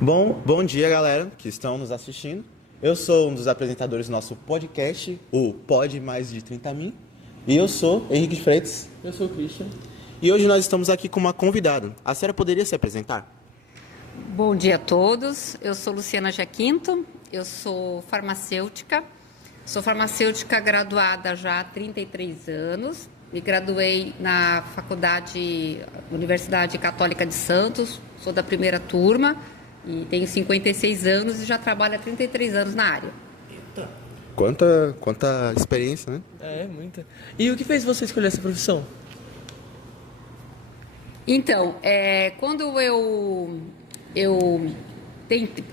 Bom dia, galera que estão nos assistindo. Eu sou um dos apresentadores do nosso podcast, o Pod Mais de 30 Mil. E eu sou Henrique de Freitas. Eu sou o Christian. E hoje nós estamos aqui com uma convidada. A senhora poderia se apresentar? Bom dia a todos, eu sou Luciana Jaquinto, eu sou farmacêutica, graduada já há 33 anos, me graduei na Universidade Católica de Santos, sou da primeira turma e tenho 56 anos e já trabalho há 33 anos na área. Quanta experiência, né? Muita. E o que fez você escolher essa profissão? Então, quando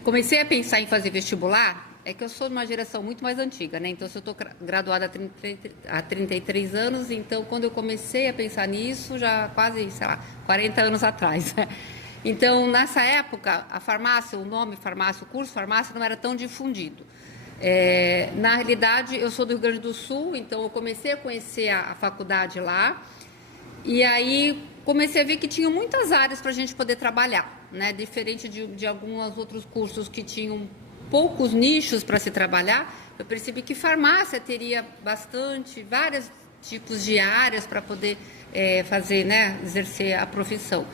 comecei a pensar em fazer vestibular, é que eu sou de uma geração muito mais antiga, né? Então, se eu estou graduada há 33 anos, então, quando eu comecei a pensar nisso, já quase, 40 anos atrás, né? Então, nessa época, a farmácia, o nome farmácia, o curso farmácia não era tão difundido. Na realidade, eu sou do Rio Grande do Sul, então eu comecei a conhecer a faculdade lá, e aí comecei a ver que tinha muitas áreas para a gente poder trabalhar, né? Diferente de alguns outros cursos que tinham poucos nichos para se trabalhar, eu percebi que farmácia teria vários tipos de áreas para poder fazer, né, exercer a profissão.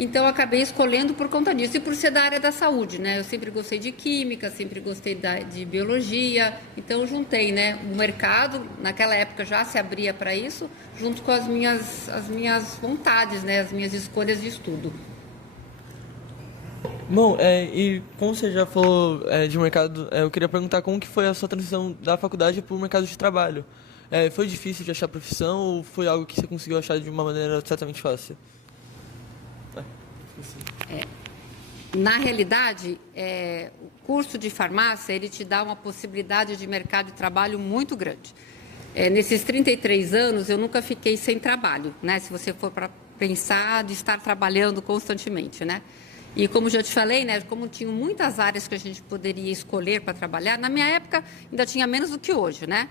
Então, eu acabei escolhendo por conta disso e por ser da área da saúde, né? Eu sempre gostei de química, sempre gostei de biologia, então eu juntei, né? O mercado, naquela época, já se abria para isso, junto com as minhas vontades, né? As minhas escolhas de estudo. Bom, e como você já falou de mercado, eu queria perguntar como que foi a sua transição da faculdade para o mercado de trabalho. Foi difícil de achar profissão ou foi algo que você conseguiu achar de uma maneira certamente fácil? Na realidade, o curso de farmácia, ele te dá uma possibilidade de mercado de trabalho muito grande. Nesses 33 anos, eu nunca fiquei sem trabalho, né? Se você for para pensar de estar trabalhando constantemente, né? E como já te falei, né? Como tinham muitas áreas que a gente poderia escolher para trabalhar, na minha época ainda tinha menos do que hoje, né?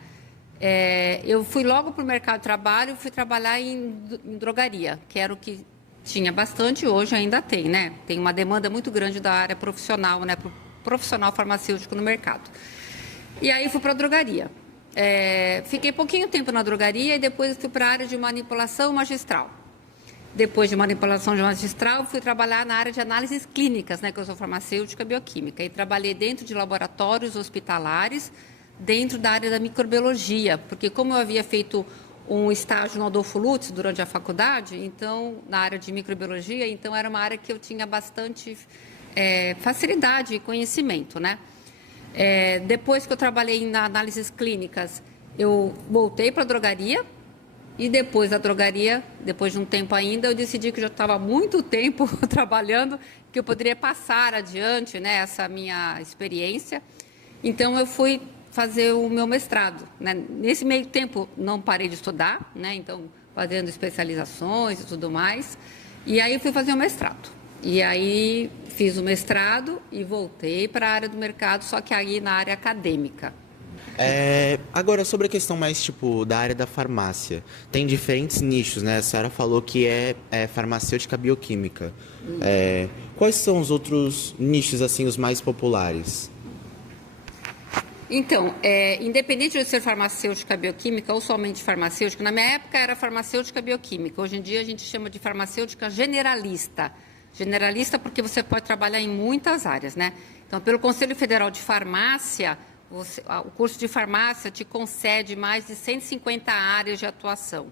Eu fui logo para o mercado de trabalho, fui trabalhar em drogaria, que era o que tinha bastante, hoje ainda tem, né? Tem uma demanda muito grande da área profissional, né? Para o profissional farmacêutico no mercado. E aí fui para a drogaria. Fiquei pouquinho tempo na drogaria e depois fui para a área de manipulação magistral. Depois de manipulação magistral, fui trabalhar na área de análises clínicas, né? Que eu sou farmacêutica bioquímica. E trabalhei dentro de laboratórios hospitalares, dentro da área da microbiologia, porque como eu havia feito um estágio no Adolfo Lutz durante a faculdade, então, na área de microbiologia, então era uma área que eu tinha bastante facilidade e conhecimento, né? Depois que eu trabalhei em análises clínicas, eu voltei para a drogaria e depois da drogaria, depois de um tempo ainda, eu decidi que já estava há muito tempo trabalhando, que eu poderia passar adiante, né, essa minha experiência. Então, eu fui fazer o meu mestrado, né? Nesse meio tempo não parei de estudar, né? Então fazendo especializações e tudo mais, e aí fui fazer o mestrado. E aí fiz o mestrado e voltei para a área do mercado, só que aí na área acadêmica. Agora, sobre a questão mais, da área da farmácia. Tem diferentes nichos, né? A senhora falou que é farmacêutica bioquímica. Quais são os outros nichos, assim, os mais populares? Então, independente de ser farmacêutica bioquímica ou somente farmacêutica, na minha época era farmacêutica bioquímica. Hoje em dia a gente chama de farmacêutica generalista. Generalista porque você pode trabalhar em muitas áreas, né? Então, pelo Conselho Federal de Farmácia, o curso de farmácia te concede mais de 150 áreas de atuação.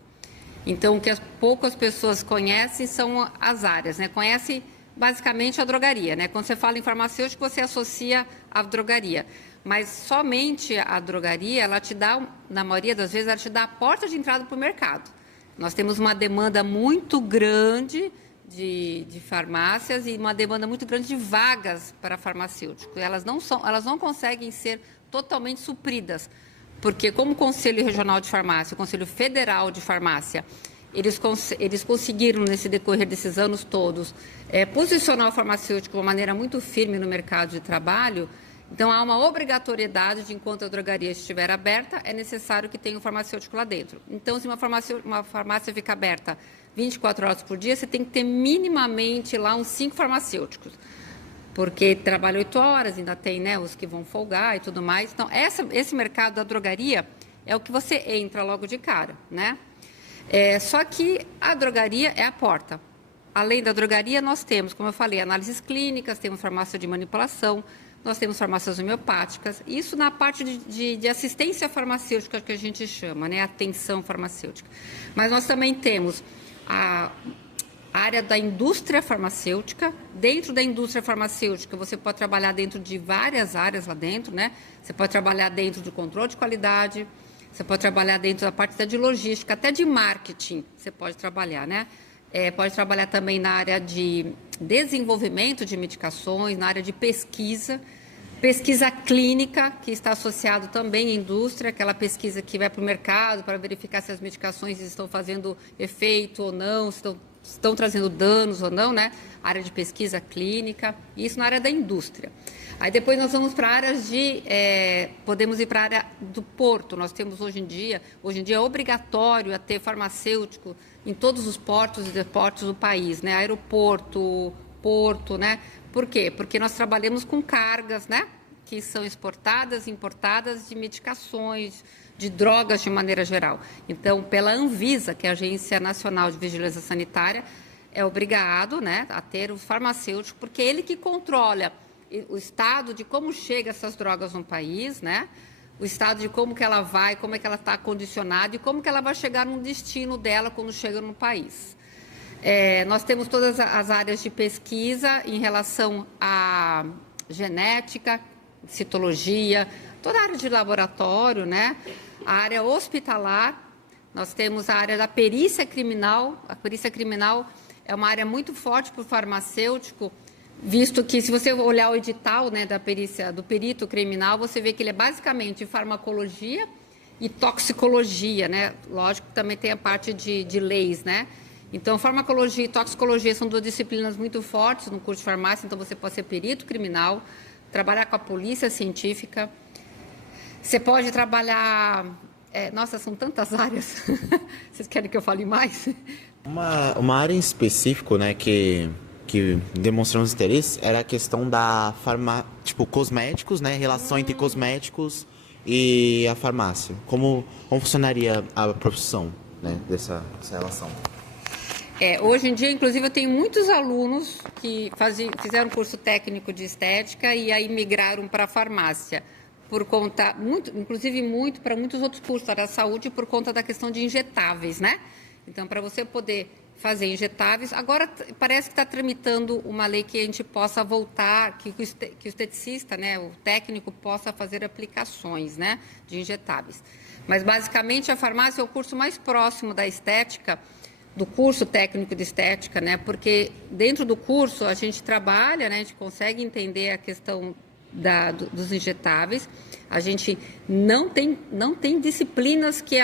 Então, o que poucas pessoas conhecem são as áreas, né? Conhece basicamente a drogaria, né? Quando você fala em farmacêutico, você associa a drogaria. Mas somente a drogaria, ela te dá, na maioria das vezes, ela te dá a porta de entrada para o mercado. Nós temos uma demanda muito grande de farmácias e uma demanda muito grande de vagas para farmacêutico. Elas não conseguem ser totalmente supridas, porque como o Conselho Regional de Farmácia, o Conselho Federal de Farmácia, eles conseguiram, nesse decorrer desses anos todos, posicionar o farmacêutico de uma maneira muito firme no mercado de trabalho. Então, há uma obrigatoriedade de, enquanto a drogaria estiver aberta, é necessário que tenha um farmacêutico lá dentro. Então, se uma farmácia fica aberta 24 horas por dia, você tem que ter minimamente lá uns 5 farmacêuticos. porque trabalha 8 horas, ainda tem, né, os que vão folgar e tudo mais. Então, esse mercado da drogaria é o que você entra logo de cara, né? Só que a drogaria é a porta. Além da drogaria, nós temos, como eu falei, análises clínicas, temos farmácia de manipulação, nós temos farmácias homeopáticas, isso na parte de assistência farmacêutica, que a gente chama, né, atenção farmacêutica. Mas nós também temos a área da indústria farmacêutica. Dentro da indústria farmacêutica, você pode trabalhar dentro de várias áreas lá dentro, né? Você pode trabalhar dentro do controle de qualidade, você pode trabalhar dentro da parte de logística, até de marketing você pode trabalhar, né? Pode trabalhar também na área de desenvolvimento de medicações, na área de pesquisa clínica, que está associado também à indústria, aquela pesquisa que vai para o mercado para verificar se as medicações estão fazendo efeito ou não, estão trazendo danos ou não, né? Área de pesquisa clínica, isso na área da indústria. Aí depois nós vamos para áreas podemos ir para a área do porto. Nós temos hoje em dia é obrigatório a ter farmacêutico em todos os portos e deportos do país, né? Aeroporto, porto, né? Por quê? Porque nós trabalhamos com cargas, né? Que são exportadas e importadas de medicações, de drogas de maneira geral. Então, pela Anvisa, que é a Agência Nacional de Vigilância Sanitária, é obrigado, né, a ter o farmacêutico, porque é ele que controla o estado de como chega essas drogas no país, né? O estado de como que ela vai, como é que ela está condicionada e como que ela vai chegar no destino dela quando chega no país. Nós temos todas as áreas de pesquisa em relação à genética, citologia, toda a área de laboratório, né? A área hospitalar, nós temos a área da perícia criminal. A perícia criminal é uma área muito forte para o farmacêutico, visto que, se você olhar o edital, né, da perícia, do perito criminal, você vê que ele é basicamente farmacologia e toxicologia, né? Lógico que também tem a parte de leis, né? Então, farmacologia e toxicologia são duas disciplinas muito fortes no curso de farmácia, então você pode ser perito criminal, trabalhar com a polícia científica, você pode trabalhar... nossa, são tantas áreas. Vocês querem que eu fale mais? Uma área em específico, né, que demonstramos interesse era a questão da cosméticos, né, relação entre cosméticos e a farmácia. Como funcionaria a profissão, né, dessa relação? Hoje em dia, inclusive, eu tenho muitos alunos que fizeram curso técnico de estética e aí migraram para a farmácia, por conta, inclusive para muitos outros cursos da saúde, por conta da questão de injetáveis, né? Então, para você poder fazer injetáveis, agora parece que está tramitando uma lei que a gente possa voltar, que o esteticista, né, o técnico, possa fazer aplicações, né, de injetáveis. Mas, basicamente, a farmácia é o curso mais próximo da estética, do curso técnico de estética, né? Porque dentro do curso a gente trabalha, né? A gente consegue entender a questão dos injetáveis. A gente não tem disciplinas que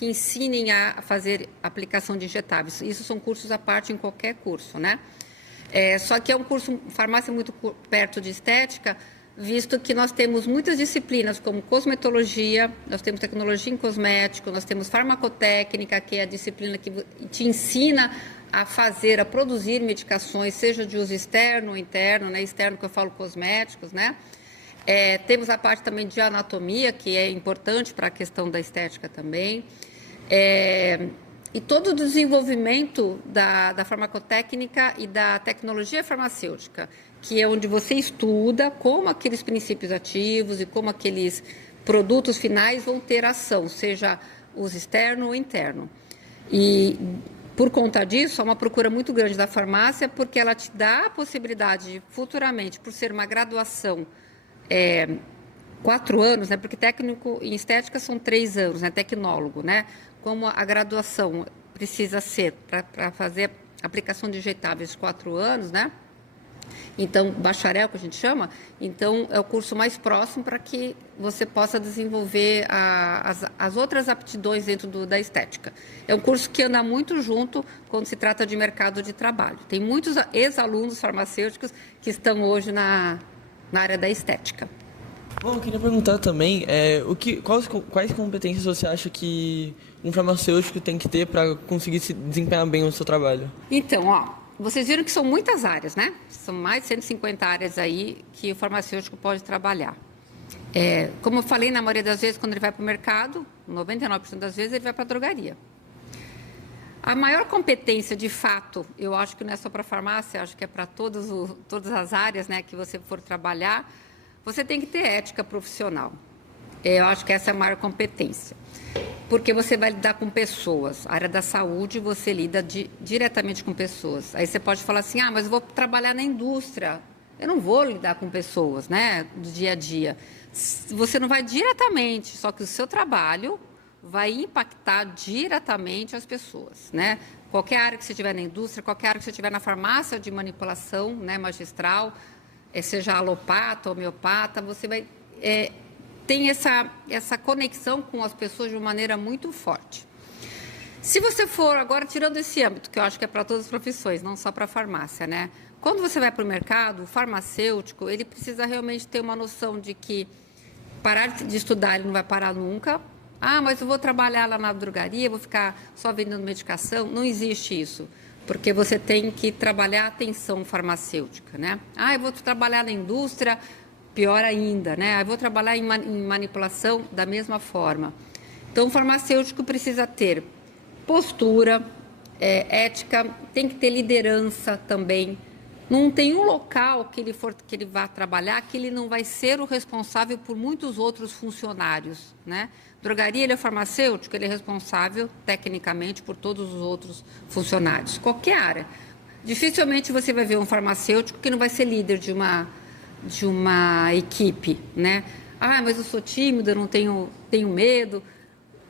ensinem a fazer aplicação de injetáveis. Isso são cursos à parte em qualquer curso, né? Só que é um curso, farmácia, muito perto de estética, visto que nós temos muitas disciplinas, como cosmetologia, nós temos tecnologia em cosmético, nós temos farmacotécnica, que é a disciplina que te ensina a produzir medicações, seja de uso externo ou interno, né? Externo, que eu falo cosméticos, né? Temos a parte também de anatomia, que é importante para a questão da estética também. E todo o desenvolvimento da farmacotécnica e da tecnologia farmacêutica, que é onde você estuda como aqueles princípios ativos e como aqueles produtos finais vão ter ação, seja uso externo ou interno. E, por conta disso, há uma procura muito grande da farmácia, porque ela te dá a possibilidade de, futuramente, por ser uma graduação, 4 anos, né? Porque técnico em estética são 3 anos, né? Tecnólogo, né? Como a graduação precisa ser para fazer aplicação de injetáveis 4 anos, né? Então, bacharel, que a gente chama, então é o curso mais próximo para que você possa desenvolver as outras aptidões dentro da estética. É um curso que anda muito junto quando se trata de mercado de trabalho. Tem muitos ex-alunos farmacêuticos que estão hoje na área da estética. Bom, eu queria perguntar também, quais competências você acha que um farmacêutico tem que ter para conseguir se desempenhar bem no seu trabalho? Então, vocês viram que são muitas áreas, né? São mais de 150 áreas aí que o farmacêutico pode trabalhar. Como eu falei, na maioria das vezes, quando ele vai para o mercado, 99% das vezes ele vai para a drogaria. A maior competência, de fato, eu acho que não é só para a farmácia, acho que é para todas as áreas, né, que você for trabalhar, você tem que ter ética profissional. Eu acho que essa é a maior competência. Porque você vai lidar com pessoas. A área da saúde, você lida diretamente com pessoas. Aí você pode falar assim, mas eu vou trabalhar na indústria. Eu não vou lidar com pessoas, né, do dia a dia. Você não vai diretamente, só que o seu trabalho vai impactar diretamente as pessoas, né? Qualquer área que você tiver na indústria, qualquer área que você tiver na farmácia de manipulação, né, magistral, seja alopata, homeopata, você vai tem essa conexão com as pessoas de uma maneira muito forte. Se você for, agora tirando esse âmbito, que eu acho que é para todas as profissões, não só para a farmácia, né? Quando você vai para o mercado, o farmacêutico, ele precisa realmente ter uma noção de que parar de estudar, ele não vai parar nunca. Mas eu vou trabalhar lá na drogaria, vou ficar só vendendo medicação. Não existe isso, porque você tem que trabalhar a atenção farmacêutica, né? Eu vou trabalhar na indústria, pior ainda, né? Eu vou trabalhar em manipulação da mesma forma. Então, o farmacêutico precisa ter postura, ética, tem que ter liderança também. Não tem um local que ele vá trabalhar que ele não vai ser o responsável por muitos outros funcionários, né? Drogaria, ele é farmacêutico, ele é responsável tecnicamente por todos os outros funcionários, qualquer área. Dificilmente você vai ver um farmacêutico que não vai ser líder de uma equipe, né? Mas eu sou tímido, eu não tenho medo.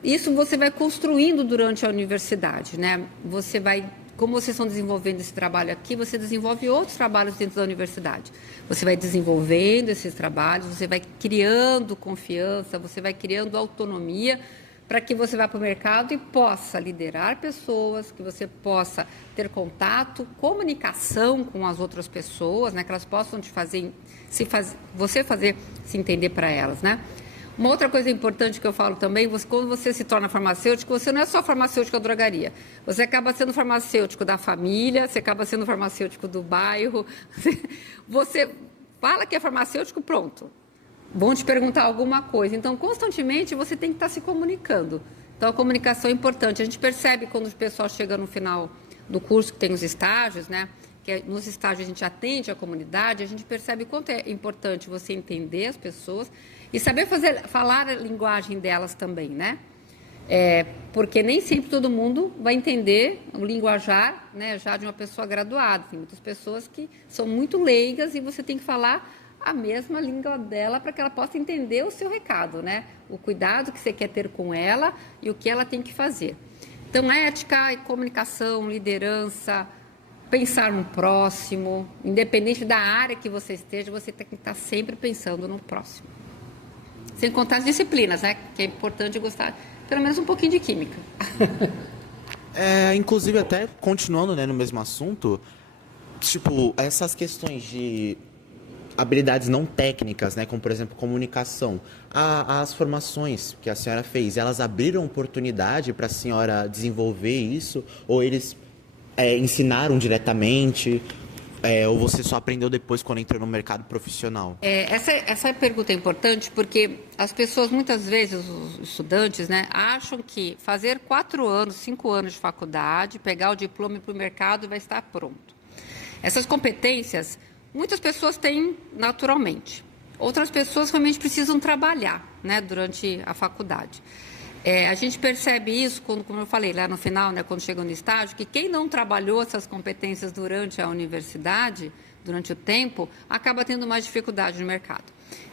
Isso você vai construindo durante a universidade, né? Como vocês estão desenvolvendo esse trabalho aqui, você desenvolve outros trabalhos dentro da universidade. Você vai desenvolvendo esses trabalhos, você vai criando confiança, você vai criando autonomia para que você vá para o mercado e possa liderar pessoas, que você possa ter contato, comunicação com as outras pessoas, né, que elas possam você fazer se entender para elas, né? Uma outra coisa importante que eu falo também, quando você se torna farmacêutico, você não é só farmacêutico da drogaria. Você acaba sendo farmacêutico da família, você acaba sendo farmacêutico do bairro. Você fala que é farmacêutico, pronto. Vão te perguntar alguma coisa. Então, constantemente, você tem que estar se comunicando. Então, a comunicação é importante. A gente percebe quando o pessoal chega no final do curso, que tem os estágios, né? Que nos estágios a gente atende a comunidade, a gente percebe o quanto é importante você entender as pessoas e saber falar a linguagem delas também, né? Porque nem sempre todo mundo vai entender o linguajar, né, já de uma pessoa graduada. Tem muitas pessoas que são muito leigas e você tem que falar a mesma língua dela para que ela possa entender o seu recado, né? O cuidado que você quer ter com ela e o que ela tem que fazer. Então, ética, comunicação, liderança, pensar no próximo, independente da área que você esteja, você tem que estar sempre pensando no próximo. Sem contar as disciplinas, né? Que é importante gostar, pelo menos um pouquinho de química. Inclusive, até continuando, né, no mesmo assunto, tipo, essas questões de habilidades não técnicas, né, como, por exemplo, comunicação, as formações que a senhora fez, elas abriram oportunidade para a senhora desenvolver isso? Ou eles ensinaram diretamente? Ou você só aprendeu depois quando entrou no mercado profissional? Essa pergunta é importante porque as pessoas, muitas vezes, os estudantes, né, acham que fazer 4 anos, 5 anos de faculdade, pegar o diploma e ir para o mercado vai estar pronto. Essas competências, muitas pessoas têm naturalmente. Outras pessoas realmente precisam trabalhar, né, durante a faculdade. A gente percebe isso, como eu falei lá no final, né, quando chega no estágio, que quem não trabalhou essas competências durante a universidade, durante o tempo, acaba tendo mais dificuldade no mercado.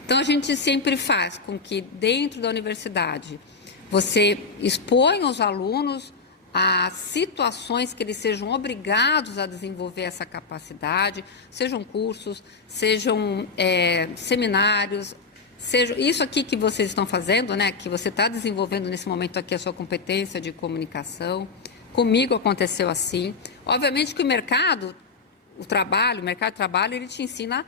Então, a gente sempre faz com que dentro da universidade você exponha os alunos a situações que eles sejam obrigados a desenvolver essa capacidade, sejam cursos, sejam seminários, seja isso aqui que vocês estão fazendo, né, que você está desenvolvendo nesse momento aqui a sua competência de comunicação. Comigo aconteceu assim. Obviamente que o mercado de trabalho, ele te ensina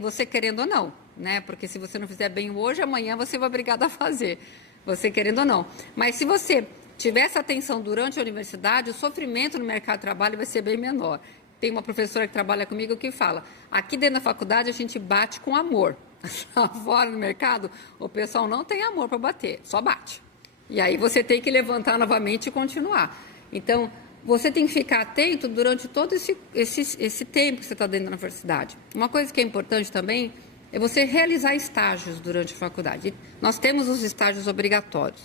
você querendo ou não, né? Porque se você não fizer bem hoje, amanhã você vai obrigado a fazer, você querendo ou não. Mas se você tiver essa atenção durante a universidade, o sofrimento no mercado de trabalho vai ser bem menor. tem uma professora que trabalha comigo que fala, aqui dentro da faculdade a gente bate com amor. Lá fora no mercado, o pessoal não tem amor para bater, só bate. E aí você tem que levantar novamente e continuar. Então, você tem que ficar atento durante todo esse tempo que você está dentro da universidade. Uma coisa que é importante também é você realizar estágios durante a faculdade. Nós temos os estágios obrigatórios.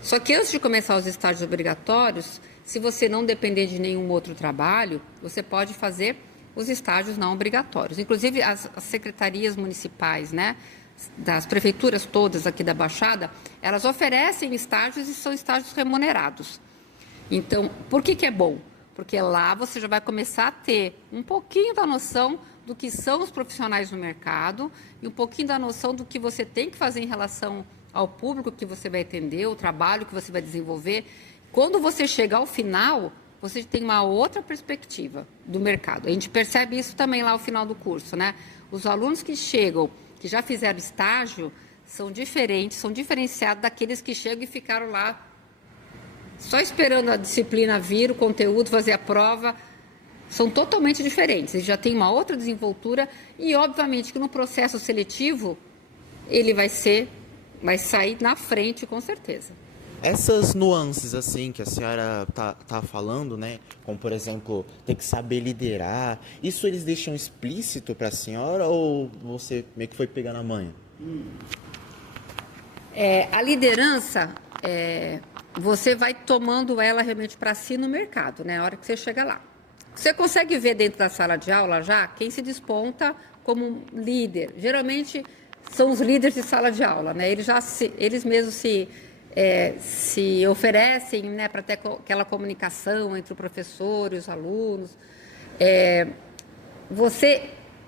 Só que antes de começar os estágios obrigatórios, se você não depender de nenhum outro trabalho, você pode fazer os estágios não obrigatórios. Inclusive, as secretarias municipais, né, das prefeituras todas aqui da Baixada, elas oferecem estágios e são estágios remunerados. Então, por que é bom? Porque lá você já vai começar a ter um pouquinho da noção do que são os profissionais no mercado e um pouquinho da noção do que você tem que fazer em relação ao público que você vai atender, o trabalho que você vai desenvolver. Quando você chega ao final, você tem uma outra perspectiva do mercado. A gente percebe isso também lá ao final do curso, né? Os alunos que chegam, que já fizeram estágio, são diferentes, são diferenciados daqueles que chegam e ficaram lá só esperando a disciplina vir, o conteúdo, fazer a prova. São totalmente diferentes. Ele já tem uma outra desenvoltura e, obviamente, que no processo seletivo, ele vai sair na frente, com certeza. Essas nuances, assim, que a senhora tá falando, né? Como, por exemplo, ter que saber liderar, isso eles deixam explícito para a senhora ou você meio que foi pegando a manha? A liderança, você vai tomando ela realmente para si no mercado, né? A hora que você chega lá. Você consegue ver dentro da sala de aula já quem se desponta como líder. Geralmente são os líderes de sala de aula, né? Eles mesmos se oferecem, né, para ter aquela comunicação entre o professor e os alunos.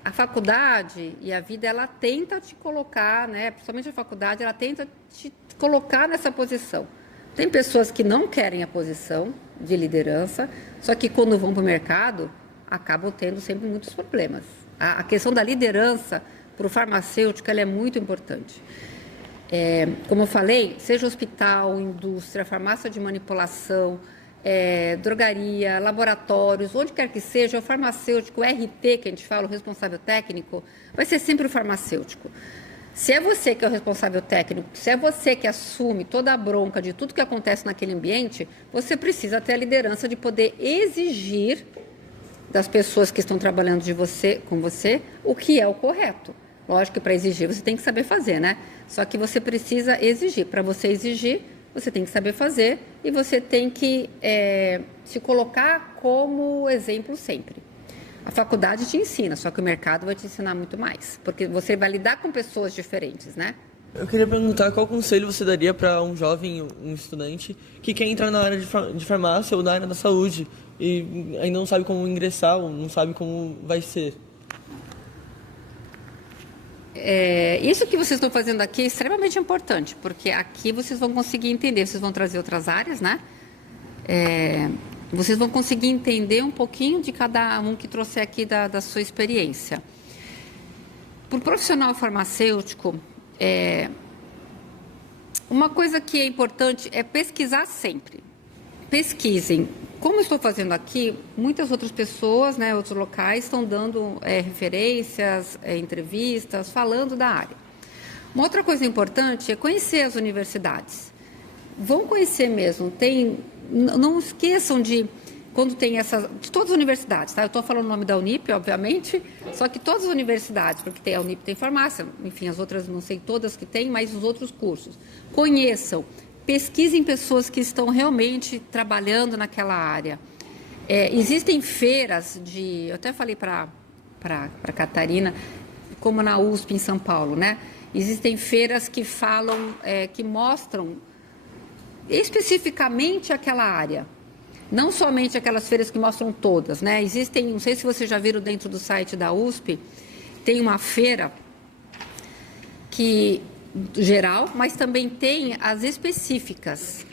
A faculdade e a vida, ela tenta te colocar, né, principalmente a faculdade, ela tenta te colocar nessa posição. Tem pessoas que não querem a posição de liderança, só que quando vão para o mercado, acabam tendo sempre muitos problemas. A questão da liderança para o farmacêutico, ela é muito importante. Como eu falei, seja hospital, indústria, farmácia de manipulação, drogaria, laboratórios, onde quer que seja, o farmacêutico, o RT, que a gente fala, o responsável técnico, vai ser sempre o farmacêutico. Se é você que é o responsável técnico, se é você que assume toda a bronca de tudo que acontece naquele ambiente, você precisa ter a liderança de poder exigir das pessoas que estão trabalhando com você o que é o correto. Lógico que para exigir você tem que saber fazer, né? Só que você precisa exigir. Para você exigir, você tem que saber fazer e você tem que se colocar como exemplo sempre. A faculdade te ensina, só que o mercado vai te ensinar muito mais, porque você vai lidar com pessoas diferentes, né? Eu queria perguntar qual conselho você daria para um jovem, um estudante, que quer entrar na área de farmácia ou na área da saúde e ainda não sabe como ingressar ou não sabe como vai ser. Isso que vocês estão fazendo aqui é extremamente importante, porque aqui vocês vão conseguir entender, vocês vão trazer outras áreas, né? Vocês vão conseguir entender um pouquinho de cada um que trouxe aqui da sua experiência. Para o profissional farmacêutico, uma coisa que é importante é pesquisar sempre. Pesquisem. Como eu estou fazendo aqui, muitas outras pessoas, né, outros locais, estão dando referências, entrevistas, falando da área. Uma outra coisa importante é conhecer as universidades. Vão conhecer mesmo. Não esqueçam quando tem de todas as universidades, tá? Eu estou falando o nome da Unip, obviamente, só que todas as universidades, porque a Unip tem farmácia, enfim, as outras não sei todas que tem, mas os outros cursos. Conheçam. Pesquisem pessoas que estão realmente trabalhando naquela área. Existem feiras eu até falei para a Catarina, como na USP em São Paulo, né? Existem feiras que falam, que mostram especificamente aquela área. Não somente aquelas feiras que mostram todas, né? Existem, não sei se vocês já viram dentro do site da USP, tem uma feira geral, mas também tem as específicas.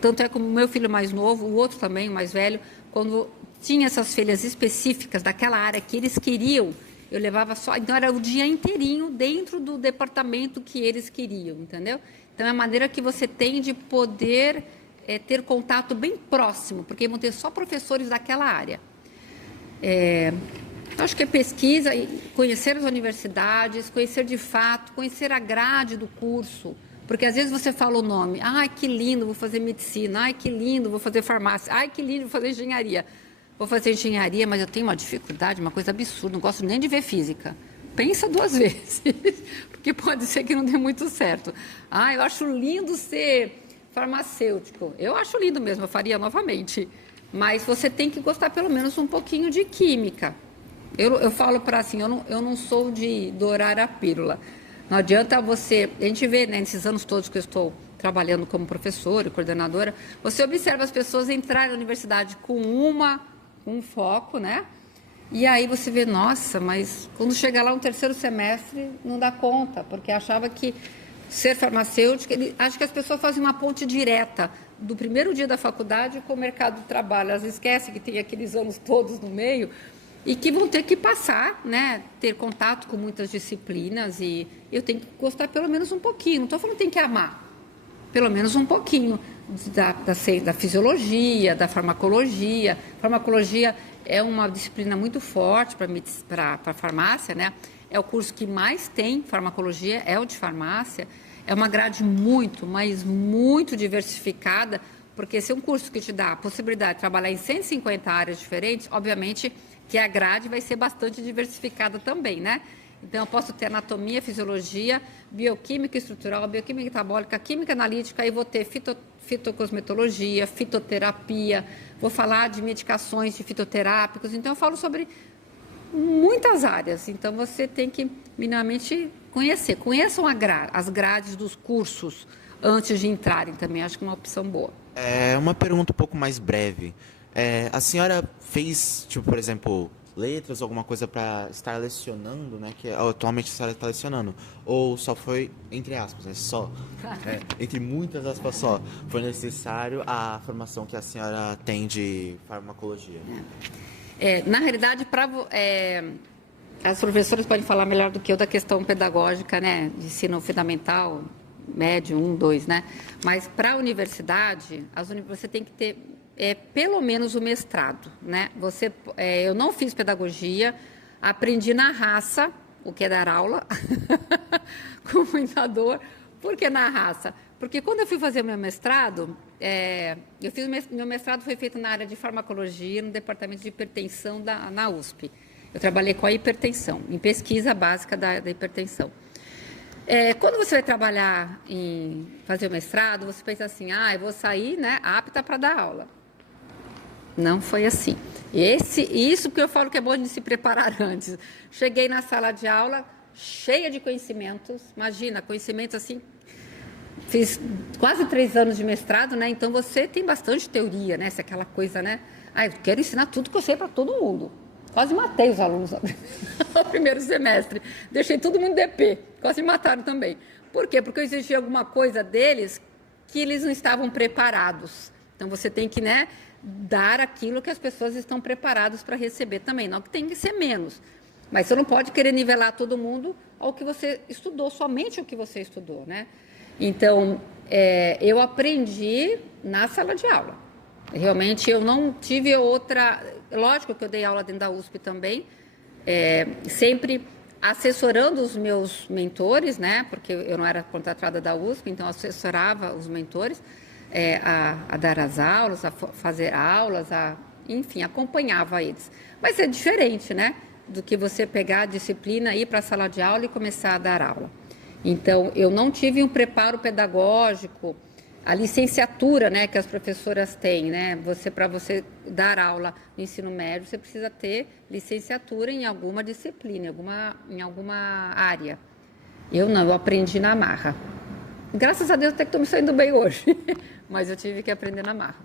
Tanto é como o meu filho mais novo, o outro também, o mais velho, quando tinha essas feiras específicas daquela área que eles queriam, eu levava só... Então, era o dia inteirinho dentro do departamento que eles queriam, entendeu? Então, é a maneira que você tem de poder ter contato bem próximo, porque vão ter só professores daquela área. Acho que é pesquisa, conhecer as universidades, conhecer de fato, conhecer a grade do curso. Porque às vezes você fala o nome, ai que lindo, vou fazer medicina, ai que lindo, vou fazer farmácia, ai que lindo, vou fazer engenharia. Vou fazer engenharia, mas eu tenho uma dificuldade, uma coisa absurda, não gosto nem de ver física. Pensa 2 vezes, porque pode ser que não dê muito certo. Ah, eu acho lindo ser farmacêutico. Eu acho lindo mesmo, eu faria novamente. Mas você tem que gostar pelo menos um pouquinho de química. Eu falo para assim, eu não sou de dourar a pílula. Não adianta você... A gente vê, né, nesses anos todos que eu estou trabalhando como professora e coordenadora, você observa as pessoas entrarem na universidade com um foco, né? E aí você vê, nossa, mas quando chega lá no 3º semestre, não dá conta, porque achava que ser farmacêutico... Acho que as pessoas fazem uma ponte direta do primeiro dia da faculdade com o mercado de trabalho. Elas esquecem que tem aqueles anos todos no meio e que vão ter que passar, né, ter contato com muitas disciplinas e eu tenho que gostar pelo menos um pouquinho. Não estou falando que tem que amar, pelo menos um pouquinho da fisiologia, da farmacologia. Farmacologia é uma disciplina muito forte para a farmácia, né? É o curso que mais tem farmacologia, é o de farmácia. É uma grade muito, mas muito diversificada, porque esse é um curso que te dá a possibilidade de trabalhar em 150 áreas diferentes, obviamente que a grade vai ser bastante diversificada também, né? Então, eu posso ter anatomia, fisiologia, bioquímica estrutural, bioquímica metabólica, química analítica, aí vou ter fitocosmetologia, fitoterapia, vou falar de medicações de fitoterápicos. Então, eu falo sobre muitas áreas. Então, você tem que minimamente conhecer. Conheçam as grades dos cursos antes de entrarem também. Acho que é uma opção boa. É uma pergunta um pouco mais breve. A senhora fez, tipo, por exemplo, letras, alguma coisa para estar lecionando, né? Que atualmente a senhora está lecionando. Ou só foi, entre aspas, né? Só. Entre muitas aspas, só. Foi necessário a formação que a senhora tem de farmacologia. Na realidade, as professoras podem falar melhor do que eu da questão pedagógica, né? De ensino fundamental, médio, 1, 2, né? Mas para a universidade, você tem que ter pelo menos o mestrado, né? Eu não fiz pedagogia, aprendi na raça o que é dar aula, com muita dor. Por que na raça? Porque quando eu fui fazer meu mestrado, meu mestrado foi feito na área de farmacologia, no departamento de hipertensão na USP. Eu trabalhei com a hipertensão, em pesquisa básica da hipertensão. Quando você vai trabalhar em fazer o mestrado, você pensa assim, eu vou sair, né, apta para dar aula. Não foi assim. Isso que eu falo que é bom de se preparar antes. Cheguei na sala de aula cheia de conhecimentos, imagina, conhecimentos assim, fiz quase 3 anos de mestrado, né? Então você tem bastante teoria, né? Essa é aquela coisa, né? Eu quero ensinar tudo que eu sei para todo mundo. Quase matei os alunos no primeiro semestre. Deixei todo mundo DP. Quase me mataram também. Por quê? Porque eu exigia alguma coisa deles que eles não estavam preparados. Então você tem que, né, dar aquilo que as pessoas estão preparadas para receber também. Não que tem que ser menos. Mas você não pode querer nivelar todo mundo ao que você estudou, somente o que você estudou, né? Então, eu aprendi na sala de aula. Realmente, eu não tive outra... Lógico que eu dei aula dentro da USP também, sempre assessorando os meus mentores, né? Porque eu não era contratada da USP, então eu assessorava os mentores a dar as aulas, a fazer aulas, enfim, acompanhava eles. Mas é diferente, né? Do que você pegar a disciplina, ir para a sala de aula e começar a dar aula. Então, eu não tive um preparo pedagógico, a licenciatura, né, que as professoras têm, né? Para você dar aula no ensino médio, você precisa ter licenciatura em alguma disciplina, em alguma área. Eu não, eu aprendi na marra. Graças a Deus até que estou me saindo bem hoje, mas eu tive que aprender na marra.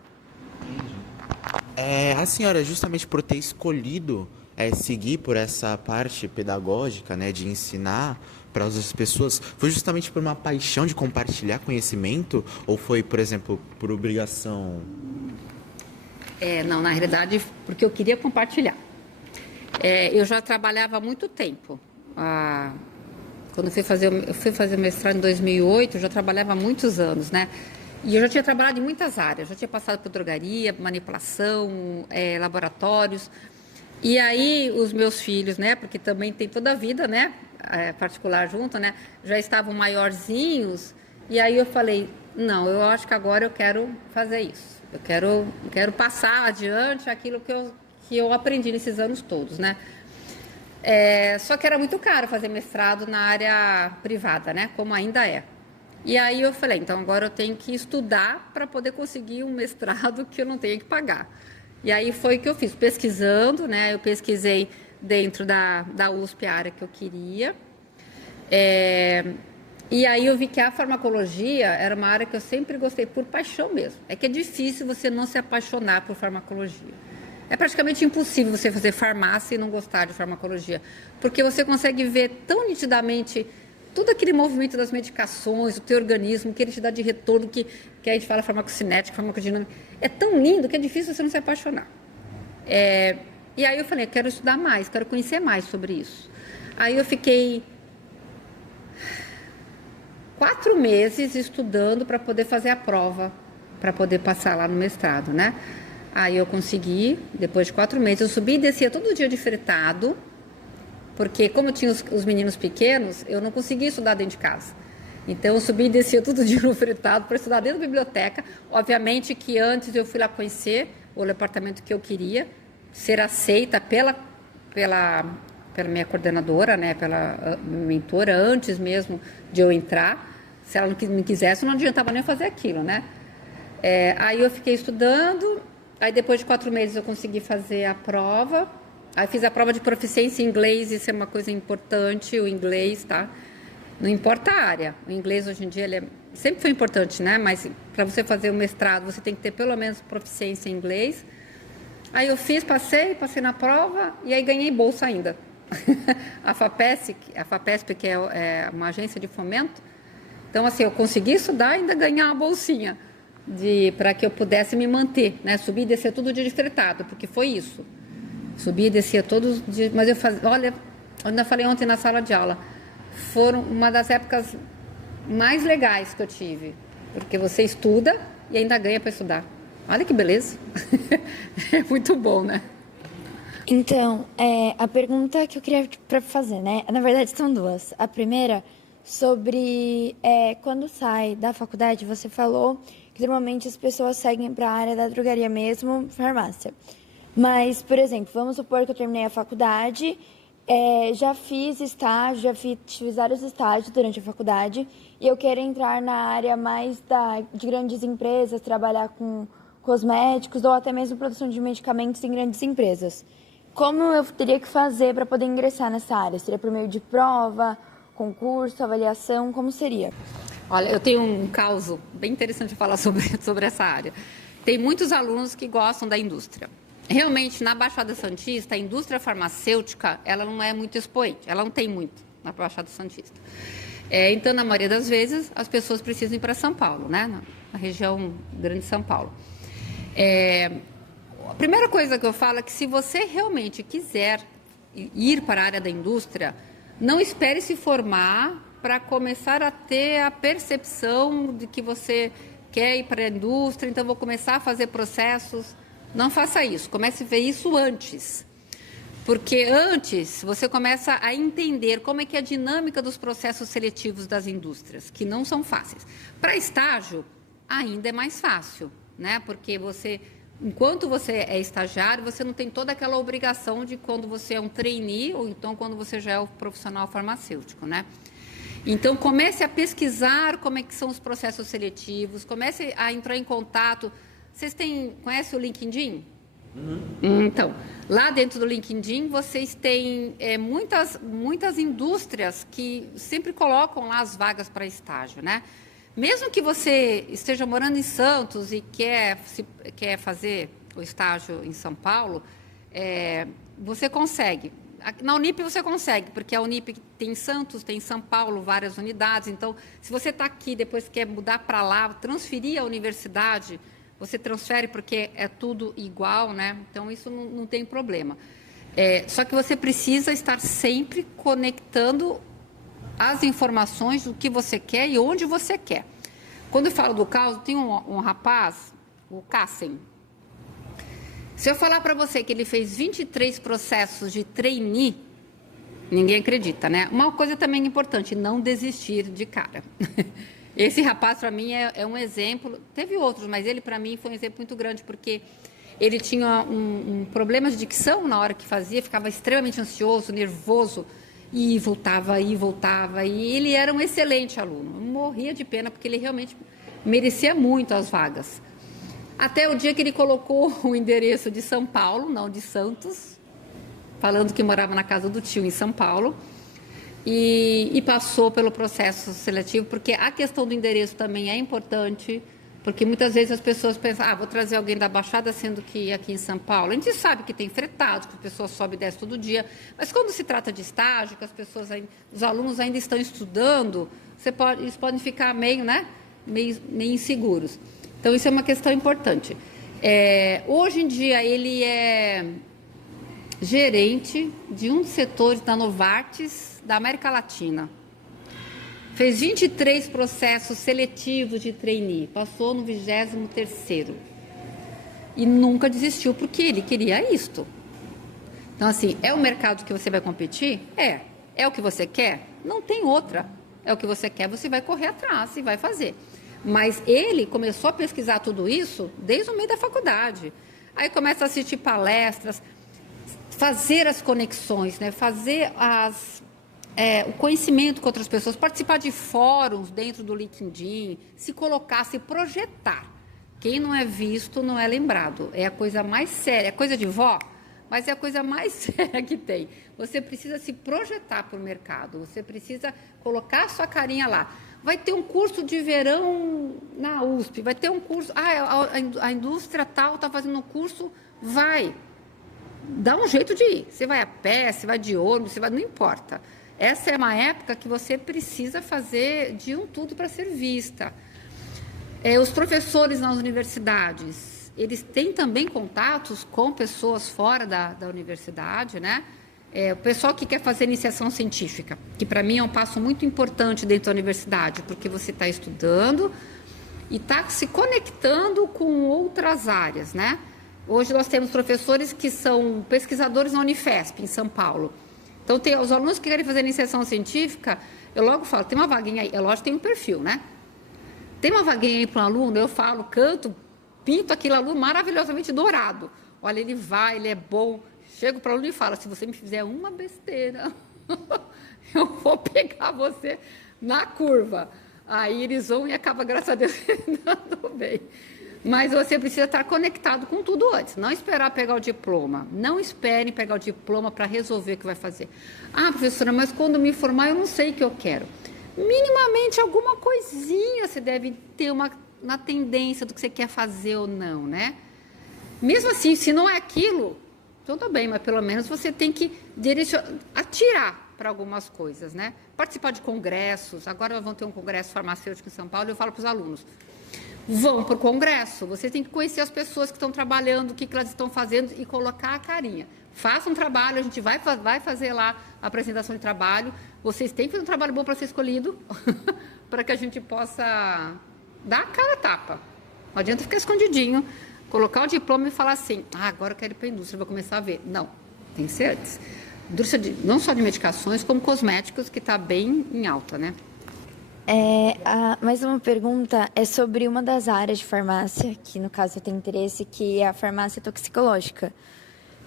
A senhora, justamente por ter escolhido seguir por essa parte pedagógica, né, de ensinar para as pessoas, foi justamente por uma paixão de compartilhar conhecimento ou foi, por exemplo, por obrigação? Não, na realidade, porque eu queria compartilhar. Eu já trabalhava há muito tempo. Quando eu fui fazer mestrado em 2008, eu já trabalhava há muitos anos, né? E eu já tinha trabalhado em muitas áreas. Já tinha passado por drogaria, manipulação, laboratórios. E aí os meus filhos, né, porque também tem toda a vida, né, particular junto, né, já estavam maiorzinhos, e aí eu falei, não, eu acho que agora eu quero fazer isso. Eu quero passar adiante aquilo que eu aprendi nesses anos todos, né. Só que era muito caro fazer mestrado na área privada, né, como ainda é. E aí eu falei, então agora eu tenho que estudar para poder conseguir um mestrado que eu não tenha que pagar. E aí foi o que eu fiz, pesquisando, né? Eu pesquisei dentro da USP a área que eu queria. E aí eu vi que a farmacologia era uma área que eu sempre gostei, por paixão mesmo. É que é difícil você não se apaixonar por farmacologia. É praticamente impossível você fazer farmácia e não gostar de farmacologia, porque você consegue ver tão nitidamente todo aquele movimento das medicações, o teu organismo, que ele te dá de retorno, que a gente fala farmacocinética, farmacodinâmica. É tão lindo que é difícil você não se apaixonar. E aí eu falei, eu quero estudar mais, quero conhecer mais sobre isso. Aí eu fiquei 4 meses estudando para poder fazer a prova, para poder passar lá no mestrado, né? Aí eu consegui, depois de 4 meses, eu subi e descia todo dia de fretado, porque como eu tinha os meninos pequenos, eu não conseguia estudar dentro de casa. Então eu subia e descia todo dia no fretado para estudar dentro da biblioteca. Obviamente que antes eu fui lá conhecer o departamento que eu queria, ser aceita pela minha coordenadora, né, pela mentora, antes mesmo de eu entrar. Se ela não me quisesse, não adiantava nem fazer aquilo, né? Aí eu fiquei estudando, aí depois de 4 meses eu consegui fazer a prova. Aí fiz a prova de proficiência em inglês, isso é uma coisa importante, o inglês, tá? Não importa a área, o inglês hoje em dia ele sempre foi importante, né? Mas para você fazer o mestrado, você tem que ter pelo menos proficiência em inglês. Aí eu fiz, passei na prova e aí ganhei bolsa ainda. A FAPESP, que é uma agência de fomento. Então, assim, eu consegui estudar e ainda ganhar uma bolsinha para que eu pudesse me manter, né? Subir e descer todo dia de fretado, porque foi isso. Subia e descia todos os dias, mas olha, eu ainda falei ontem na sala de aula, foram uma das épocas mais legais que eu tive, porque você estuda e ainda ganha para estudar. Olha que beleza. É muito bom, né? Então, a pergunta que eu queria fazer, né? Na verdade, são 2. A primeira, sobre quando sai da faculdade, você falou que normalmente as pessoas seguem para a área da drogaria mesmo, farmácia. Mas, por exemplo, vamos supor que eu terminei a faculdade, já fiz estágio, fiz vários estágios durante a faculdade e eu quero entrar na área mais de grandes empresas, trabalhar com cosméticos ou até mesmo produção de medicamentos em grandes empresas. Como eu teria que fazer para poder ingressar nessa área? Seria por meio de prova, concurso, avaliação, como seria? Olha, eu tenho um caso bem interessante de falar sobre essa área. Tem muitos alunos que gostam da indústria. Realmente, na Baixada Santista, a indústria farmacêutica, ela não é muito expoente, ela não tem muito na Baixada Santista. Então, na maioria das vezes, as pessoas precisam ir para São Paulo, né? Na região grande de São Paulo. A primeira coisa que eu falo é que se você realmente quiser ir para a área da indústria, não espere se formar para começar a ter a percepção de que você quer ir para a indústria, então vou começar a fazer processos. Não faça isso, comece a ver isso antes. Porque antes você começa a entender como é que é a dinâmica dos processos seletivos das indústrias, que não são fáceis. Para estágio, ainda é mais fácil, né? Porque enquanto você é estagiário, você não tem toda aquela obrigação de quando você é um trainee ou então quando você já é o profissional farmacêutico, né? Então, comece a pesquisar como é que são os processos seletivos, comece a entrar em contato. Vocês conhecem o LinkedIn? Uhum. Então, lá dentro do LinkedIn, vocês têm muitas indústrias que sempre colocam lá as vagas para estágio, né? Mesmo que você esteja morando em Santos e quer fazer o estágio em São Paulo, você consegue. Na Unip você consegue, porque a Unip tem em Santos, tem em São Paulo várias unidades. Então, se você está aqui, depois quer mudar para lá, transferir a universidade, você transfere porque é tudo igual, né? Então, isso não tem problema. Só que você precisa estar sempre conectando as informações do que você quer e onde você quer. Quando eu falo do caso, tem um rapaz, o Cassem. Se eu falar para você que ele fez 23 processos de trainee, ninguém acredita, né? Uma coisa também importante, não desistir de cara. Esse rapaz, para mim, é um exemplo. Teve outros, mas ele, para mim, foi um exemplo muito grande, porque ele tinha um problema de dicção na hora que fazia, ficava extremamente ansioso, nervoso, e voltava, e voltava. E ele era um excelente aluno. Eu morria de pena, porque ele realmente merecia muito as vagas. Até o dia que ele colocou o endereço de São Paulo, não de Santos, falando que morava na casa do tio em São Paulo, e passou pelo processo seletivo, porque a questão do endereço também é importante, porque muitas vezes as pessoas pensam, vou trazer alguém da Baixada, sendo que aqui em São Paulo, a gente sabe que tem fretados, que a pessoa sobe e desce todo dia, mas quando se trata de estágio, que as pessoas, os alunos ainda estão estudando, eles podem ficar meio inseguros. Então, isso é uma questão importante. Hoje em dia, ele é gerente de um dos setores da Novartis da América Latina. Fez 23 processos seletivos de trainee, passou no 23º. E nunca desistiu, porque ele queria isto. Então, assim, é o mercado que você vai competir? É. É o que você quer? Não tem outra. É o que você quer, você vai correr atrás e vai fazer. Mas ele começou a pesquisar tudo isso desde o meio da faculdade. Aí começa a assistir palestras, fazer as conexões, né? Fazer o conhecimento com outras pessoas, participar de fóruns dentro do LinkedIn, se colocar, se projetar. Quem não é visto não é lembrado. É a coisa mais séria, é coisa de vó, mas é a coisa mais séria que tem. Você precisa se projetar para o mercado, você precisa colocar a sua carinha lá. Vai ter um curso de verão na USP, vai ter um curso... a indústria tal está fazendo um curso, vai. Dá um jeito de ir. Você vai a pé, você vai de ônibus, não importa. Essa é uma época que você precisa fazer de um tudo para ser vista. Os professores nas universidades, eles têm também contatos com pessoas fora da universidade, né? O pessoal que quer fazer iniciação científica, que para mim é um passo muito importante dentro da universidade, porque você está estudando e está se conectando com outras áreas, né? Hoje nós temos professores que são pesquisadores na Unifesp, em São Paulo. Então, tem os alunos que querem fazer iniciação científica, eu logo falo, tem uma vaguinha aí, é lógico que tem um perfil, né? Tem uma vaguinha aí para um aluno, eu falo, canto, pinto aquele aluno maravilhosamente dourado. Olha, ele vai, ele é bom. Chego para o aluno e falo, se você me fizer uma besteira, eu vou pegar você na curva. Aí eles vão e acaba, graças a Deus, dando bem. Mas você precisa estar conectado com tudo antes. Não esperar pegar o diploma. Não espere pegar o diploma para resolver o que vai fazer. Professora, mas quando me formar eu não sei o que eu quero. Minimamente alguma coisinha você deve ter na tendência do que você quer fazer ou não, né? Mesmo assim, se não é aquilo... Tudo bem, mas pelo menos você tem que atirar para algumas coisas, né? Participar de congressos. Agora vão ter um congresso farmacêutico em São Paulo e eu falo para os alunos, vão para o congresso, você tem que conhecer as pessoas que estão trabalhando, o que elas estão fazendo e colocar a carinha. Faça um trabalho, a gente vai fazer lá a apresentação de trabalho. Vocês têm que fazer um trabalho bom para ser escolhido, para que a gente possa dar a cara a tapa. Não adianta ficar escondidinho, colocar o diploma e falar assim, agora eu quero ir para a indústria, vou começar a ver. Não, tem que ser antes. Indústria não só de medicações, como cosméticos, que está bem em alta, né? Mais uma pergunta é sobre uma das áreas de farmácia, que no caso eu tenho interesse, que é a farmácia toxicológica.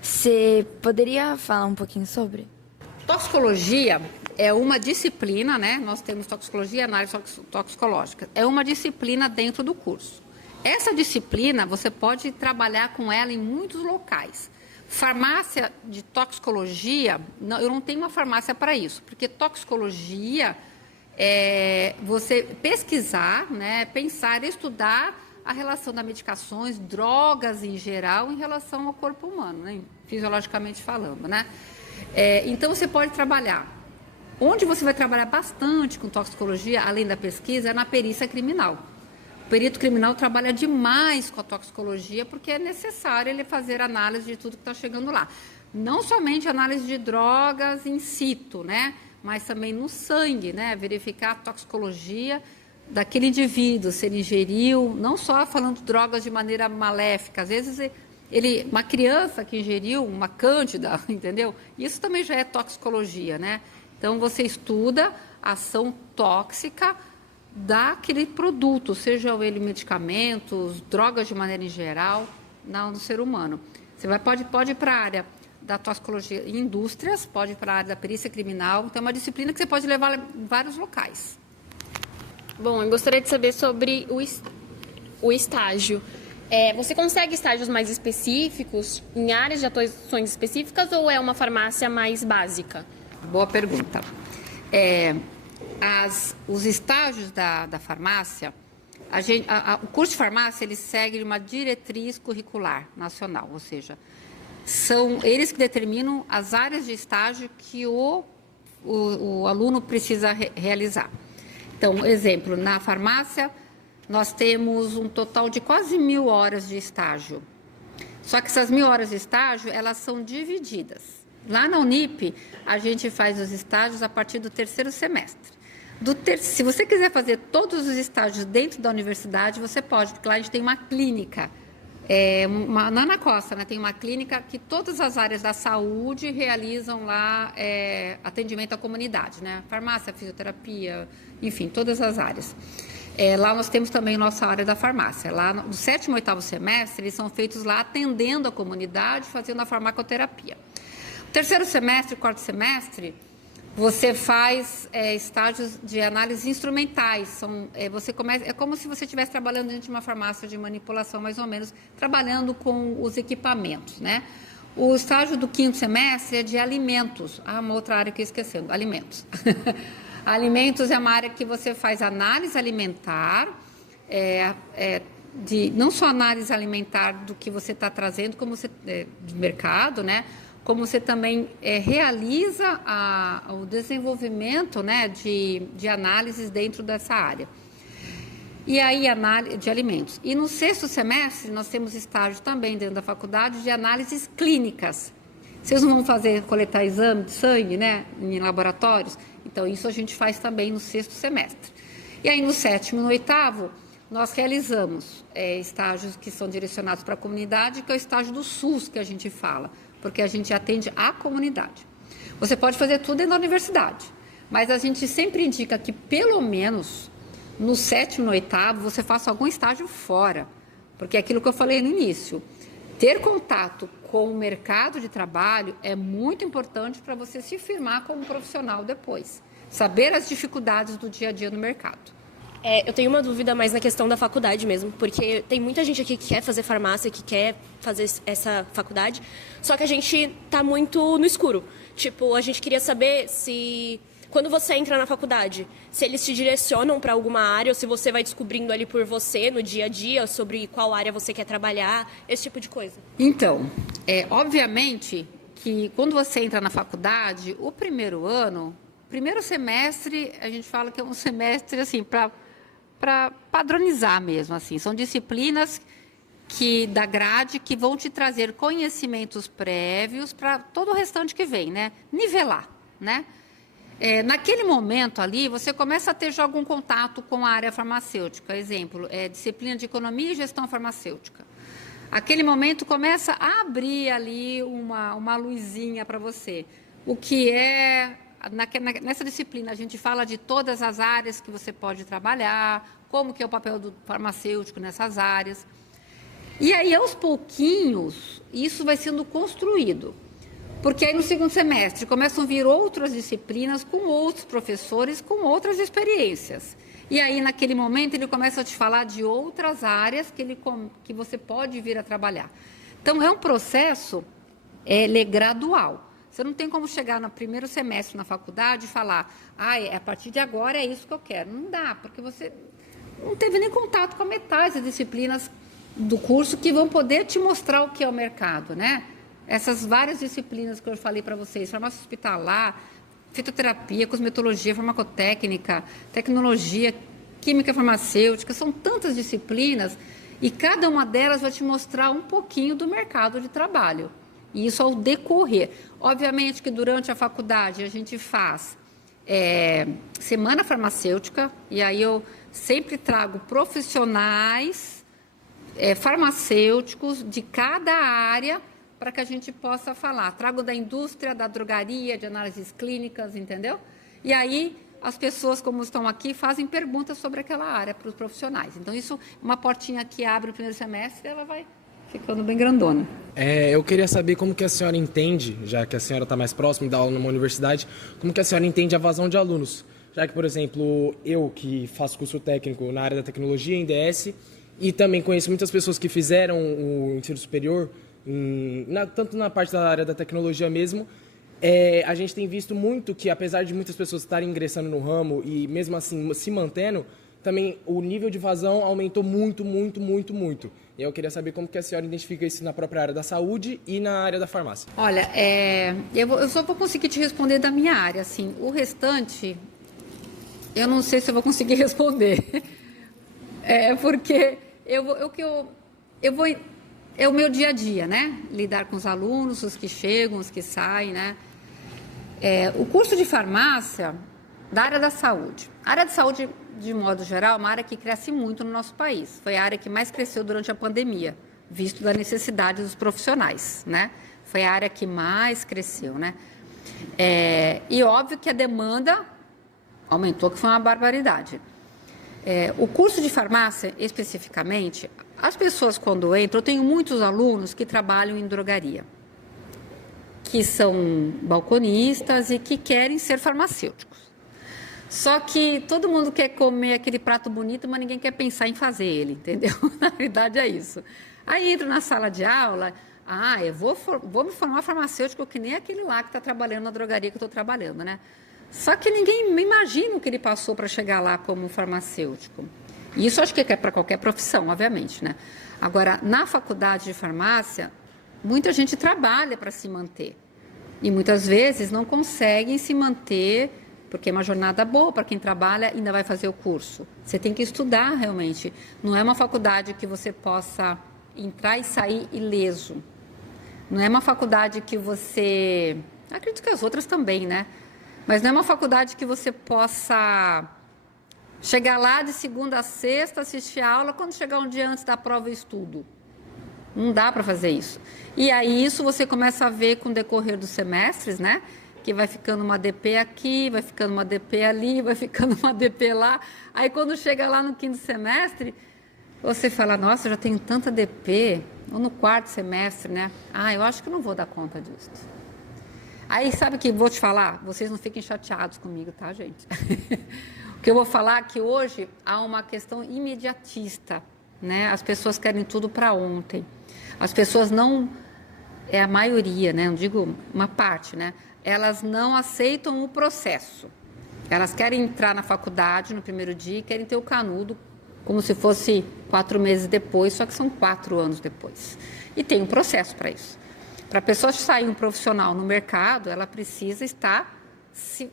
Você poderia falar um pouquinho sobre? Toxicologia é uma disciplina, né? Nós temos toxicologia e análise toxicológica. É uma disciplina dentro do curso. Essa disciplina, você pode trabalhar com ela em muitos locais. Farmácia de toxicologia, eu não tenho uma farmácia para isso, porque toxicologia é você pesquisar, né, pensar, estudar a relação das medicações, drogas em geral, em relação ao corpo humano, né, fisiologicamente falando, né? Então, você pode trabalhar. Onde você vai trabalhar bastante com toxicologia, além da pesquisa, é na perícia criminal. O perito criminal trabalha demais com a toxicologia porque é necessário ele fazer análise de tudo que está chegando lá. Não somente análise de drogas in situ, né? Mas também no sangue, né? Verificar a toxicologia daquele indivíduo, se ele ingeriu, não só falando de drogas de maneira maléfica, às vezes Uma criança que ingeriu uma cândida, entendeu? Isso também já é toxicologia, né? Então, você estuda a ação tóxica daquele produto, seja ele medicamentos, drogas de maneira em geral, no ser humano. Você pode ir para a área da toxicologia em indústrias, pode ir para a área da perícia criminal, então é uma disciplina que você pode levar em vários locais. Bom, eu gostaria de saber sobre o estágio. Você consegue estágios mais específicos, em áreas de atuações específicas, ou é uma farmácia mais básica? Boa pergunta. Os estágios da farmácia, o curso de farmácia ele segue uma diretriz curricular nacional, ou seja, são eles que determinam as áreas de estágio que o aluno precisa realizar. Então, exemplo, na farmácia, nós temos um total de quase 1.000 horas de estágio. Só que essas 1.000 horas de estágio, elas são divididas. Lá na Unip, a gente faz os estágios a partir do 3º semestre. Se você quiser fazer todos os estágios dentro da universidade, você pode, porque lá a gente tem uma clínica. Na Ana Costa, né, tem uma clínica que todas as áreas da saúde realizam lá atendimento à comunidade, né? Farmácia, fisioterapia, enfim, todas as áreas. Lá nós temos também nossa área da farmácia. Lá no 7º e 8º semestre, eles são feitos lá atendendo a comunidade, fazendo a farmacoterapia. 3º semestre e 4º semestre, você faz estágios de análise instrumentais. É como se você estivesse trabalhando dentro de uma farmácia de manipulação, mais ou menos, trabalhando com os equipamentos, né? O estágio do 5º semestre é de alimentos. Uma outra área que eu esqueci, alimentos. Alimentos é uma área que você faz análise alimentar, não só análise alimentar do que você está trazendo, como de mercado, né? Como você também realiza o desenvolvimento, né, de análises dentro dessa área. E aí, análise de alimentos. E no 6º semestre, nós temos estágio também dentro da faculdade de análises clínicas. Vocês não vão coletar exame de sangue, né, em laboratórios? Então, isso a gente faz também no 6º semestre. E aí, no 7º e no 8º, nós realizamos estágios que são direcionados para a comunidade, que é o estágio do SUS, que a gente fala, porque a gente atende a comunidade. Você pode fazer tudo dentro da universidade, mas a gente sempre indica que, pelo menos, no 7º e no 8º, você faça algum estágio fora, porque é aquilo que eu falei no início. Ter contato com o mercado de trabalho é muito importante para você se firmar como profissional depois. Saber as dificuldades do dia a dia no mercado. Eu tenho uma dúvida mais na questão da faculdade mesmo, porque tem muita gente aqui que quer fazer farmácia, que quer fazer essa faculdade, só que a gente está muito no escuro. Tipo, a gente queria saber se, quando você entra na faculdade, se eles te direcionam para alguma área, ou se você vai descobrindo ali por você, no dia a dia, sobre qual área você quer trabalhar, esse tipo de coisa. Então, obviamente que quando você entra na faculdade, o primeiro semestre, a gente fala que é um semestre, assim, para padronizar mesmo, assim. São disciplinas da grade que vão te trazer conhecimentos prévios para todo o restante que vem, né? Nivelar, né? Naquele momento ali, você começa a ter já algum contato com a área farmacêutica. Exemplo, disciplina de economia e gestão farmacêutica. Aquele momento começa a abrir ali uma luzinha para você. O que nessa disciplina, a gente fala de todas as áreas que você pode trabalhar, como que é o papel do farmacêutico nessas áreas. E aí, aos pouquinhos, isso vai sendo construído. Porque aí, no 2º semestre, começam a vir outras disciplinas com outros professores, com outras experiências. E aí, naquele momento, ele começa a te falar de outras áreas que você pode vir a trabalhar. Então, é um processo gradual. Você não tem como chegar no 1º semestre na faculdade e falar, a partir de agora é isso que eu quero. Não dá, porque você não teve nem contato com a metade das disciplinas do curso que vão poder te mostrar o que é o mercado, né? Essas várias disciplinas que eu falei para vocês, farmácia hospitalar, fitoterapia, cosmetologia, farmacotécnica, tecnologia, química farmacêutica, são tantas disciplinas e cada uma delas vai te mostrar um pouquinho do mercado de trabalho. E isso ao decorrer. Obviamente que durante a faculdade a gente faz semana farmacêutica, e aí eu sempre trago profissionais farmacêuticos de cada área para que a gente possa falar. Trago da indústria, da drogaria, de análises clínicas, entendeu? E aí as pessoas, como estão aqui, fazem perguntas sobre aquela área para os profissionais. Então, isso é uma portinha que abre no primeiro semestre e ela vai ficando bem grandona. Eu queria saber como que a senhora entende, já que a senhora está mais próxima da aula numa universidade, como que a senhora entende a vazão de alunos? Já que, por exemplo, eu que faço curso técnico na área da tecnologia em DS e também conheço muitas pessoas que fizeram o ensino superior, tanto na parte da área da tecnologia mesmo, a gente tem visto muito que, apesar de muitas pessoas estarem ingressando no ramo e mesmo assim se mantendo, também o nível de vazão aumentou muito. E eu queria saber como que a senhora identifica isso na própria área da saúde e na área da farmácia. Olha, eu só vou conseguir te responder da minha área, assim. O restante, eu não sei se eu vou conseguir responder. Porque é o meu dia a dia, né? Lidar com os alunos, os que chegam, os que saem, né? O curso de farmácia da área da saúde. A área de saúde, de modo geral, é uma área que cresce muito no nosso país. Foi a área que mais cresceu durante a pandemia, visto da necessidade dos profissionais, né? Foi a área que mais cresceu, né? E óbvio que a demanda aumentou, que foi uma barbaridade. O curso de farmácia, especificamente, as pessoas quando entram, eu tenho muitos alunos que trabalham em drogaria, que são balconistas e que querem ser farmacêuticos. Só que todo mundo quer comer aquele prato bonito, mas ninguém quer pensar em fazer ele, entendeu? Na verdade é isso. Aí entro na sala de aula, eu vou me formar farmacêutico que nem aquele lá que está trabalhando na drogaria que eu estou trabalhando, né? Só que ninguém me imagina o que ele passou para chegar lá como farmacêutico. E isso acho que é para qualquer profissão, obviamente, né? Agora, na faculdade de farmácia, muita gente trabalha para se manter. E muitas vezes não conseguem se manter, porque é uma jornada boa para quem trabalha e ainda vai fazer o curso. Você tem que estudar realmente. Não é uma faculdade que você possa entrar e sair ileso. Não é uma faculdade que você... Acredito que as outras também, né? Mas não é uma faculdade que você possa chegar lá de segunda a sexta, assistir a aula, quando chegar um dia antes da prova eu estudo. Não dá para fazer isso. E aí isso você começa a ver com o decorrer dos semestres, né? Que vai ficando uma DP aqui, vai ficando uma DP ali, vai ficando uma DP lá. Aí quando chega lá no quinto semestre, você fala, nossa, eu já tenho tanta DP. Ou no quarto semestre, né? Eu acho que não vou dar conta disso. Aí, sabe o que vou te falar? Vocês não fiquem chateados comigo, tá, gente? O que eu vou falar é que hoje há uma questão imediatista, né? As pessoas querem tudo para ontem. As pessoas não... É a maioria, né? Não digo uma parte, né? Elas não aceitam o processo. Elas querem entrar na faculdade no primeiro dia e querem ter o canudo como se fosse 4 meses depois, só que são 4 anos depois. E tem um processo para isso. Para a pessoa sair um profissional no mercado, ela precisa estar se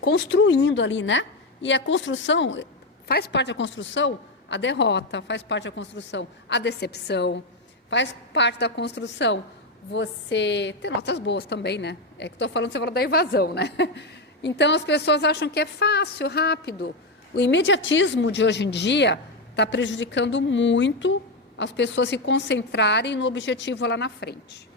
construindo ali, né? E a construção, faz parte da construção a derrota, faz parte da construção a decepção, faz parte da construção você ter notas boas também, né? É que estou falando, você falou da evasão, né? Então, as pessoas acham que é fácil, rápido. O imediatismo de hoje em dia está prejudicando muito as pessoas se concentrarem no objetivo lá na frente.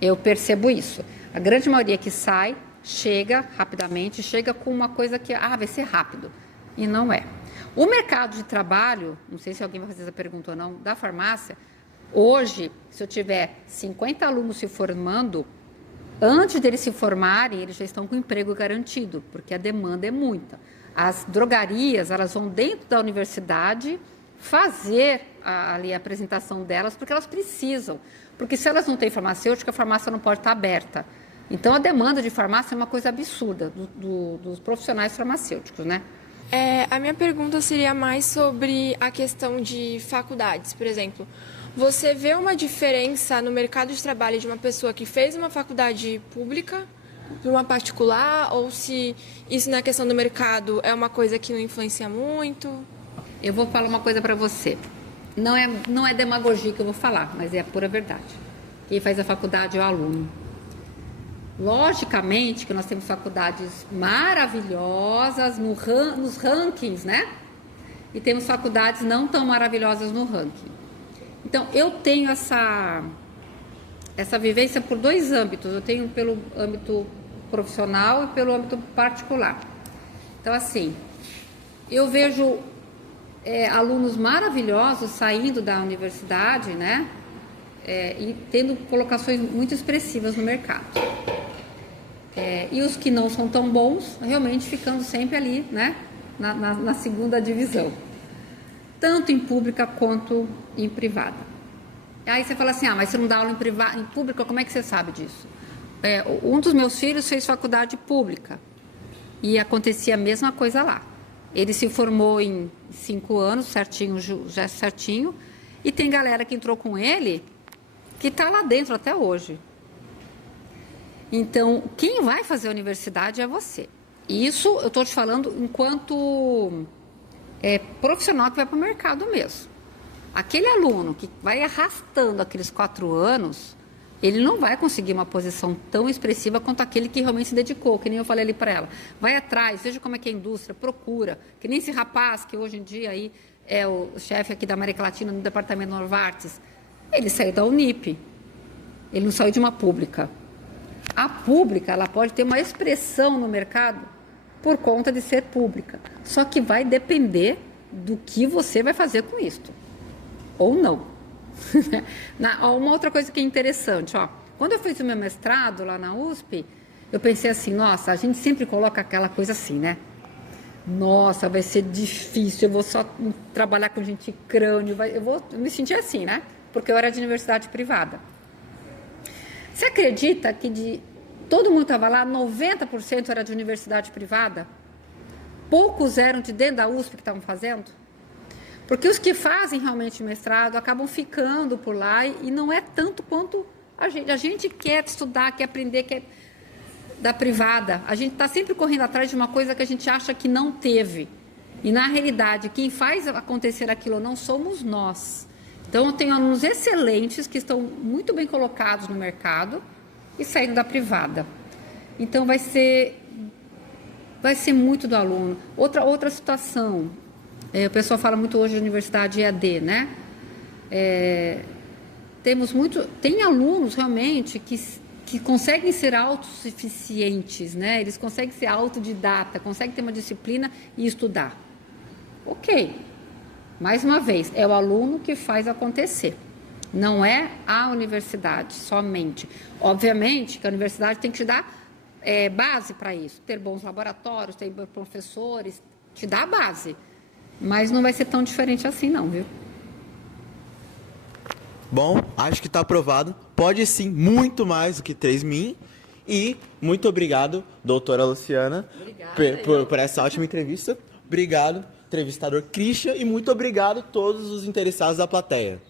Eu percebo isso. A grande maioria que sai, chega rapidamente, chega com uma coisa que, vai ser rápido. E não é. O mercado de trabalho, não sei se alguém vai fazer essa pergunta ou não, da farmácia, hoje, se eu tiver 50 alunos se formando, antes deles se formarem, eles já estão com emprego garantido, porque a demanda é muita. As drogarias, elas vão dentro da universidade fazer ali a apresentação delas, porque elas precisam. Porque se elas não têm farmacêutica, a farmácia não pode estar aberta. Então, a demanda de farmácia é uma coisa absurda dos profissionais farmacêuticos, né? A minha pergunta seria mais sobre a questão de faculdades, por exemplo. Você vê uma diferença no mercado de trabalho de uma pessoa que fez uma faculdade pública para uma particular, ou se isso na questão do mercado é uma coisa que não influencia muito? Eu vou falar uma coisa para você. Não é demagogia que eu vou falar, mas é a pura verdade. Quem faz a faculdade é o aluno. Logicamente que nós temos faculdades maravilhosas nos rankings, né? E temos faculdades não tão maravilhosas no ranking. Então, eu tenho essa vivência por 2 âmbitos. Eu tenho pelo âmbito profissional e pelo âmbito particular. Então, assim, eu vejo alunos maravilhosos saindo da universidade, né? E tendo colocações muito expressivas no mercado. E os que não são tão bons, realmente ficando sempre ali, né? Na segunda divisão. Tanto em pública quanto em privada. Aí você fala assim, mas você não dá aula em pública, como é que você sabe disso? Um dos meus filhos fez faculdade pública e acontecia a mesma coisa lá. Ele se formou em 5 anos, certinho, já certinho, e tem galera que entrou com ele que está lá dentro até hoje. Então, quem vai fazer a universidade é você. E isso eu estou te falando enquanto profissional que vai para o mercado mesmo. Aquele aluno que vai arrastando aqueles 4 anos, ele não vai conseguir uma posição tão expressiva quanto aquele que realmente se dedicou, que nem eu falei ali para ela. Vai atrás, veja como é que é a indústria, procura. Que nem esse rapaz que hoje em dia aí é o chefe aqui da América Latina no departamento Novartis. Ele saiu da Unip, ele não saiu de uma pública. A pública, ela pode ter uma expressão no mercado por conta de ser pública. Só que vai depender do que você vai fazer com isto. Ou não. Uma outra coisa que é interessante, quando eu fiz o meu mestrado lá na USP, eu pensei assim, nossa, a gente sempre coloca aquela coisa assim, né? Nossa, vai ser difícil, eu vou só trabalhar com gente crânio, eu me senti assim, né? Porque eu era de universidade privada. Você acredita que todo mundo estava lá, 90% era de universidade privada? Poucos eram de dentro da USP que estavam fazendo? Porque os que fazem realmente mestrado acabam ficando por lá e não é tanto quanto a gente. A gente quer estudar, quer aprender, quer da privada. A gente está sempre correndo atrás de uma coisa que a gente acha que não teve. E, na realidade, quem faz acontecer aquilo não somos nós. Então, eu tenho alunos excelentes que estão muito bem colocados no mercado e saindo da privada. Então, vai ser muito do aluno. Outra situação... o pessoal fala muito hoje de universidade EAD, né? Tem alunos realmente que conseguem ser autossuficientes, né? Eles conseguem ser autodidata, conseguem ter uma disciplina e estudar. Ok. Mais uma vez, é o aluno que faz acontecer. Não é a universidade somente. Obviamente que a universidade tem que te dar base para isso. Ter bons laboratórios, ter professores, te dá a base. Mas não vai ser tão diferente assim não, viu? Bom, acho que está aprovado. Pode sim, muito mais do que 3 min. E muito obrigado, doutora Luciana, por essa ótima entrevista. Obrigado, entrevistador Christian. E muito obrigado a todos os interessados da plateia.